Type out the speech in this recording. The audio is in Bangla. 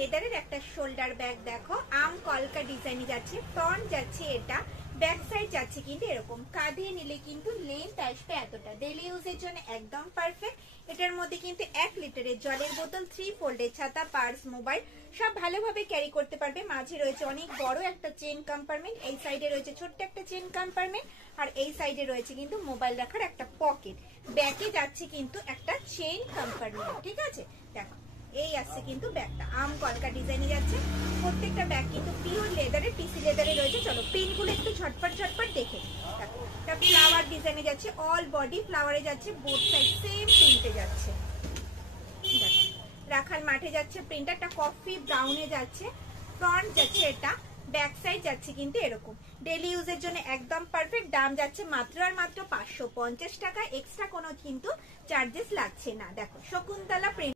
লেদারের একটা শোল্ডার ব্যাগ। দেখো আম কলকা ডিজাইনে যাচ্ছে, ফ্রন্ট যাচ্ছে এটা, ব্যাক সাইড যাচ্ছে কিন্তু এরকম। কাঁধে নিলে কিন্তু লেন্থ আসবে এতটা, ডেলি ইউজের জন্য একদম পারফেক্ট। এটার মধ্যে কিন্তু 1 লিটারের জলের বোতল, 3 ফোল্ডের ছাতা, পার্স, মোবাইল সব ভালোভাবে ক্যারি করতে পারবে। মাঝে রয়েছে অনেক বড় একটা চেন কম্পার্টমেন্ট, এই সাইডে রয়েছে ছোট্ট একটা চেন কম্পার্টমেন্ট, আর এই সাইডে রয়েছে কিন্তু মোবাইল রাখার একটা পকেট। ব্যাকে যাচ্ছে কিন্তু একটা চেন কম্পার্টমেন্ট, ঠিক আছে। দেখো এই আসছে কিন্তু ব্যাগটা আম কলকা ডিজাইনে যাচ্ছে। প্রত্যেকটা ব্যাগ কিন্তু পিওর লেদারে, পিসি লেদারে রয়েছে। চলো পিনগুলো একটু ঝটপট ঝটপট দেখে। দেখো এটা ফ্লাওয়ার ডিজাইনে যাচ্ছে, অল বডি ফ্লাওয়ারে যাচ্ছে, বোথ সাইড সেম প্রিন্টে যাচ্ছে। দেখো রাখাল মাঠে যাচ্ছে প্রিন্টারটা কফি ব্রাউনে যাচ্ছে, ফ্রন্ট যাচ্ছে এটা, ব্যাক সাইড যাচ্ছে কিন্তু এরকম। ডেলি ইউজের জন্য একদম পারফেক্ট। দাম যাচ্ছে মাত্র আর মাত্র 550 টাকা, এক্সট্রা কোনো কিন্তু চার্জেস লাগছে না। দেখো শকুন্তলা প্রিন্ট।